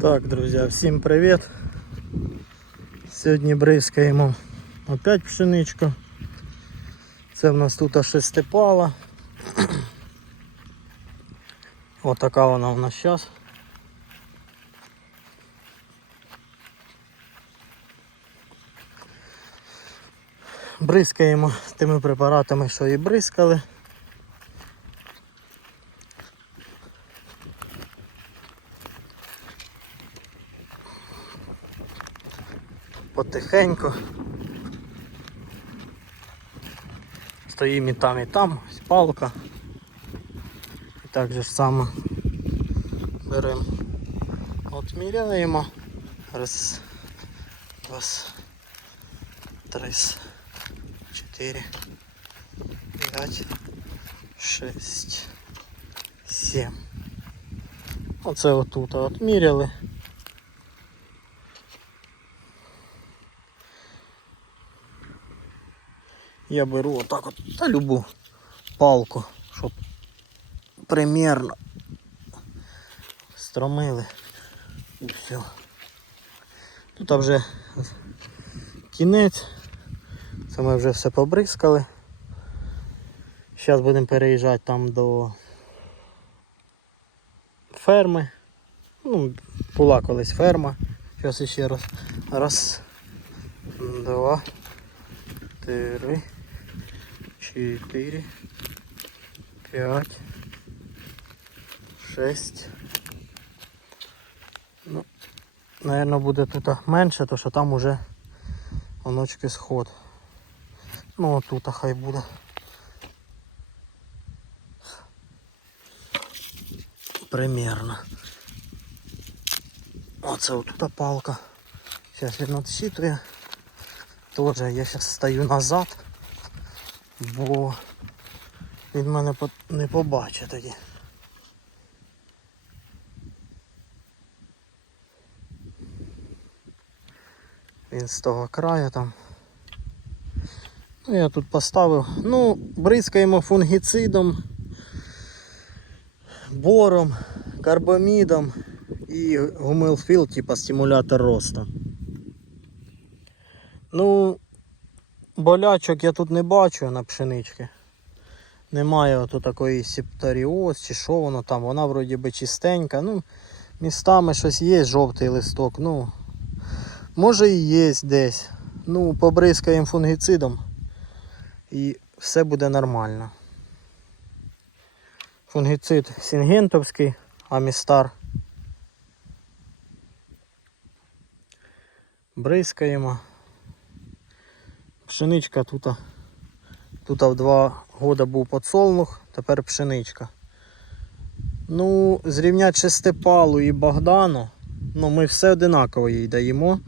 Так, друзі, всім привіт. Сьогодні бризкаємо опять пшеничку. Це в нас тут шестипала. Отака вона у нас зараз. Бризкаємо тими препаратами, що і бризкали. Потихеньку. Стоїмо і там, і там, ось палка. І так же само беремо, отміряємо. Раз, два, три, чотири, п'ять, шість, сім. Оце отут отміряли. Я беру отак от та любу палку, щоб примірно стромили і все. Тут вже кінець. Це ми вже все побризкали. Зараз будемо переїжджати там до ферми. Ну, була колись ферма. Зараз ще раз. Раз, два, три, чотири, п'ять, шесть. Ну, наверное, буде тут менше, то що там уже оночки сход. Ну тут хай буде. Примерно. Оце отут палка. Зараз він відсчитує. Тоже я зараз стою назад, бо він мене не побачить тоді. Він з того краю там. Ну, я тут поставив. Ну, бризкаємо фунгіцидом, бором, карбамідом і гумилфіл, типа стимулятор росту. Ну, болячок я тут не бачу на пшенички. Немає ото такої септоріоз чи що воно там, вона вроді би чистенька. Ну, містами щось є, жовтий листок. Ну, може і є десь. Ну, побризкаємо фунгіцидом і все буде нормально. Фунгіцид сінгентовський, амістар. Бризкаємо. Пшеничка тут. Тут в два роки був подсолнух, тепер пшеничка. Ну, зрівняти шестипалу і Богдану, ну ми все одинаково їй даємо.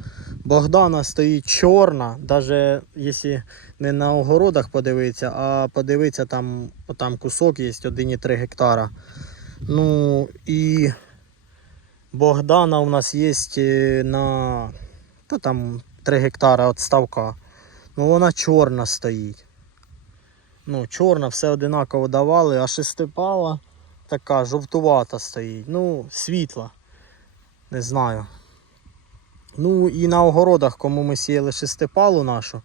Богдана стоїть чорна, навіть якщо не на огородах подивитися, а подивитися там, там кусок є 1,3 гектара. Ну і Богдана у нас є е, на та там 3 гектара від ставка. Ну вона чорна стоїть. Ну, чорна, все одинаково давали, а шестипала така жовтувата стоїть. Ну, світла. Не знаю. Ну і на огородах, кому ми сіяли шестипалу нашу,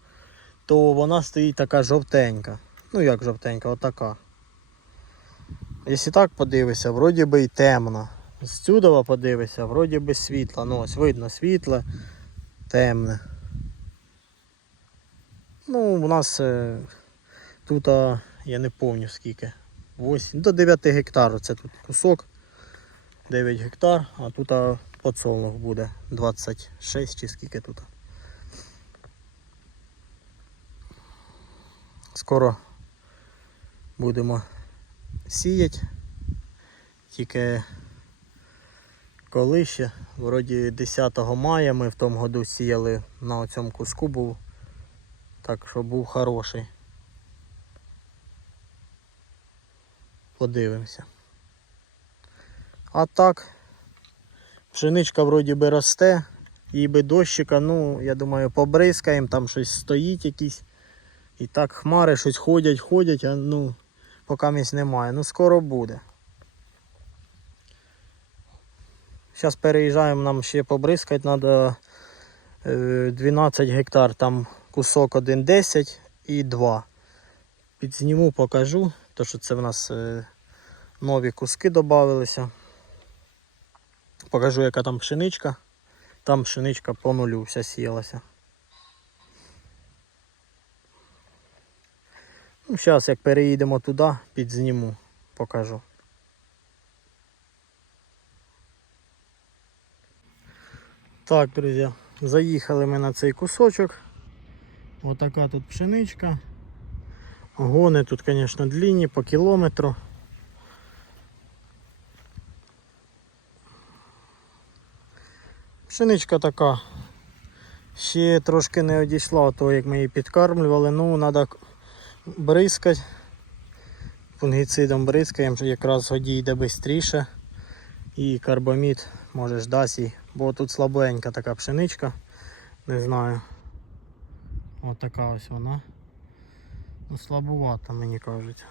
то вона стоїть така жовтенька. Ну як жовтенька, отака. Якщо так подивишся, вроді би і темна. З цюдова подивишся, вроді би світла. Ну ось видно світле, темне. Ну, у нас е, тут, а, я не пам'ятаю скільки. 8, до 9 гектар це тут кусок. 9 гектар, а тут а, подсолнух буде 26 чи скільки тут. Скоро будемо сіяти. Тільки коли ще, вроді 10 мая ми в тому году сіяли на цьому куску був. Так що був хороший. Подивимося. А так, пшеничка вроді би росте, їй би дощика, ну, я думаю, побризкаємо, там щось стоїть якісь. І так хмари щось ходять, ходять, а ну, поки місць немає. Ну скоро буде. Зараз переїжджаємо, нам ще побризкати треба 12 гектар, там кусок 1,10 і 2. Підзніму, покажу, то що це в нас е, нові куски додавалися. Покажу, яка там пшеничка. Там пшеничка по нулю вся сіялася. Ну, зараз як переїдемо туди, підзніму, покажу. Так, друзі, заїхали ми на цей кусочок. Отака тут пшеничка. Гони тут, звісно, длинні по кілометру. Пшеничка така. Ще трошки не одійшла того, як ми її підкармлювали. Ну, треба бризкати. Фунгіцидом бризкаємо, якраз годі йде швидше. І карбамід може дасть їй. Бо тут слабенька така пшеничка. Не знаю. Ось така ось вона. Ну, слабувата, мені кажуть.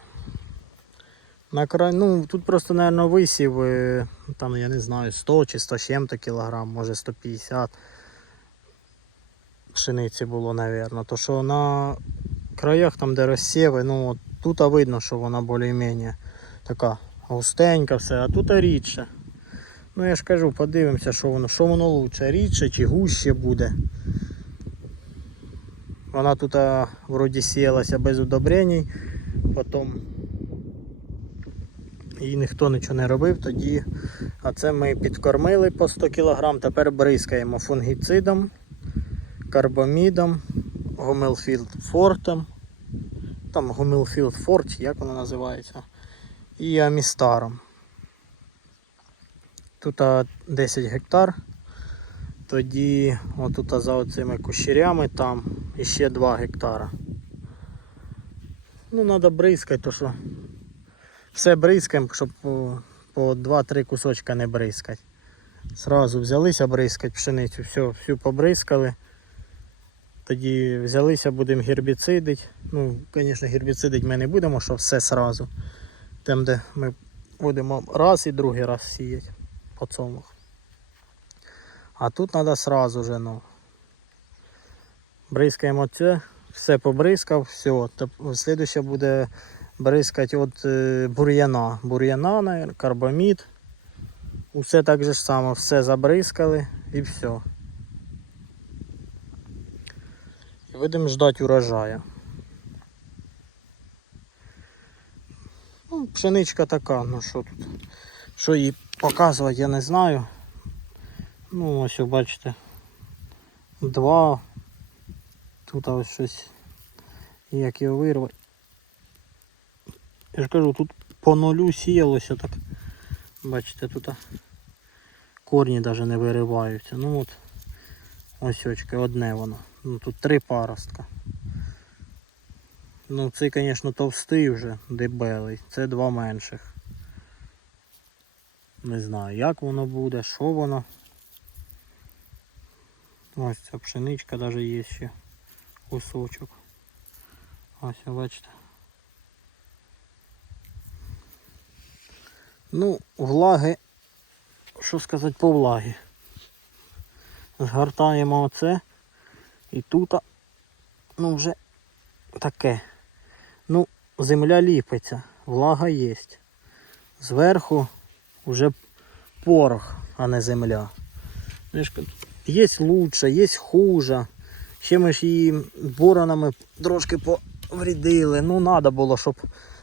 На край, ну тут просто, мабуть, висів, е, там, я не знаю, 100 чи 100 чим-то кілограм, може 150 пшениці було, мабуть. То що на краях, там, де розсіви, ну тут видно, що вона більш-менш така густенька все, а тут рідше. Ну я ж кажу, подивимося, що воно, що воно лучше, рідше чи гуще буде. Вона тут а, вроді сіялася без удобрень, потім їй ніхто нічого не робив тоді. А це ми підкормили по 100 кг, тепер бризкаємо фунгіцидом, карбамідом, гомелфілд фортом. Там гомелфілд форт, як воно називається. І амістаром. Тут а, 10 гектар. Тоді отут за оцими кущерями там іще 2 гектара. Ну, треба бризкати, то що все бризкаємо, щоб по, по 2-3 кусочка не бризкати. Сразу взялися бризкати пшеницю, все, всю побризкали. Тоді взялися, будемо гербіцидити. Ну, звісно, гербіцидити ми не будемо, що все сразу. Там, де ми будемо раз і другий раз сіяти по цьому. А тут треба сразу вже, ну. Бризкаємо це, все побризкав, все. Слідуще буде бризкати от е, бур'яна. Бур'яна, карбамід. Усе так же само, все забризкали і все. І будемо ждати урожаю. Ну, пшеничка така, ну що тут. Що їй показувати, я не знаю. Ну, ось бачите. Два. Тут ось щось. Як його вирвати. Я ж кажу, тут по нулю сіялося так. Бачите, тут корні навіть не вириваються. Ну от ось очки, одне воно. Ну тут три паростка. Ну цей, звісно, товстий вже, дебелий. Це два менших. Не знаю, як воно буде, що воно. Ось ця пшеничка навіть є ще кусочок. Ось, бачите. Ну, влаги, що сказати по влагі. Згортаємо оце і тут, ну вже таке. Ну, земля ліпиться, влага є. Зверху вже порох, а не земля. Є лучше, є хуже. Ще ми ж її боронами трошки поврідили. Ну, треба було, щоб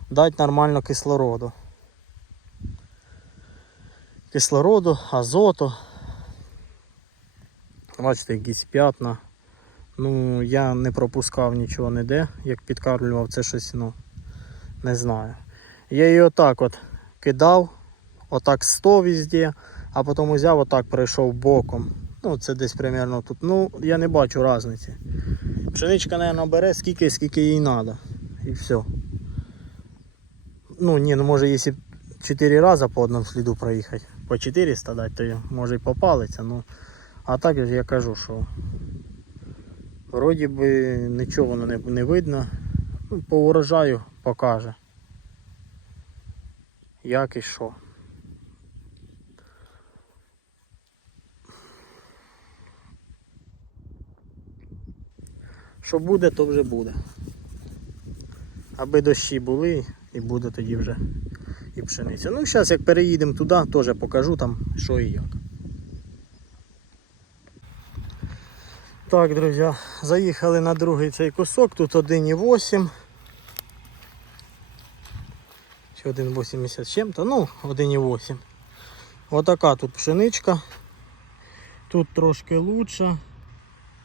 дати нормально кислороду. Кислороду, азоту. Бачите, якісь п'ятна. Ну, я не пропускав нічого ніде, як підкармлював, це щось, ну, не знаю. Я її отак от кидав, отак 100 везде, а потім взяв, отак пройшов боком. Ну, це десь примерно тут. Ну, я не бачу різниці. Пшеничка, мабуть, бере скільки, скільки їй треба. І все. Ну, ні, ну може, якщо 4 рази по одному сліду проїхати, по 400 дати, то може і попалиться. Ну, а так я кажу, що вроді би нічого воно не, не видно. Ну, по урожаю покаже. Як і що. Що буде, то вже буде. Аби дощі були і буде тоді вже і пшениця. Ну, зараз як переїдемо туди, теж покажу там, що і як. Так, друзі, заїхали на другий цей кусок, тут 1,8. Чи 1,80 з чим-то, ну, 1,8. Отака тут пшеничка. Тут трошки лучше,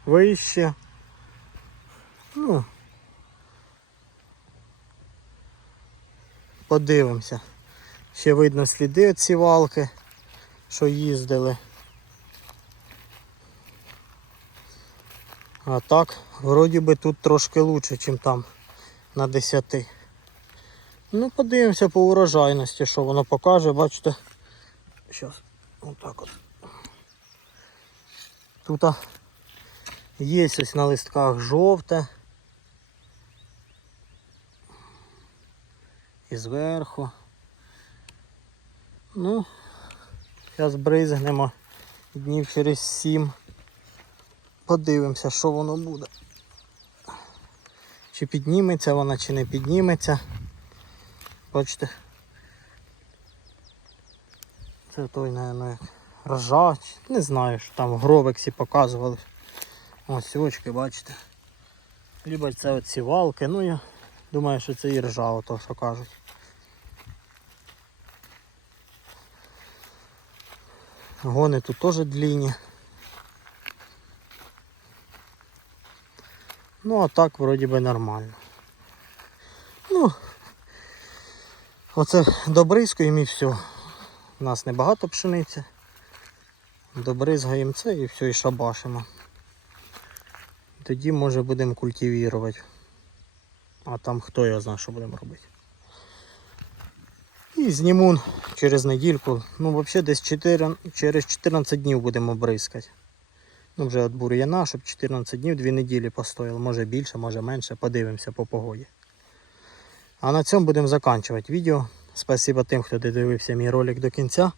вище. Ну, подивимося. Ще видно сліди від сівалки, що їздили. А так, вроді би тут трошки лучше, ніж там на 10. Ну, подивимося по урожайності, що воно покаже, бачите. Зараз, отак от. Тут є ось на листках жовте. І зверху. Ну, зараз бризгнемо днів через сім. Подивимося, що воно буде. Чи підніметься вона, чи не підніметься. Бачите. Це той, наверное, як ржа, не знаю, що там в гробексі показували. Ось очки, бачите. Либо це от сівалки, ну я думаю, що це і ржа, ото що кажуть. Гони тут теж длинні. Ну а так вроді би нормально. Ну, оце добризкуємо і все. У нас небагато пшениці. Добризгаємо це і все, і шабашимо. Тоді може будемо культивувати. А там хто його знає, що будемо робити. І зніму через недільку. Ну, взагалі десь 4, через 14 днів будемо бризкати. Ну, вже від бур'яна, щоб 14 днів, 2 неділі постояло. Може більше, може менше. Подивимося по погоді. А на цьому будемо закінчувати відео. Спасибо тим, хто додивився мій ролик до кінця.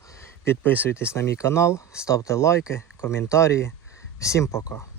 Підписуйтесь на мій канал, ставте лайки, коментарі. Всім пока.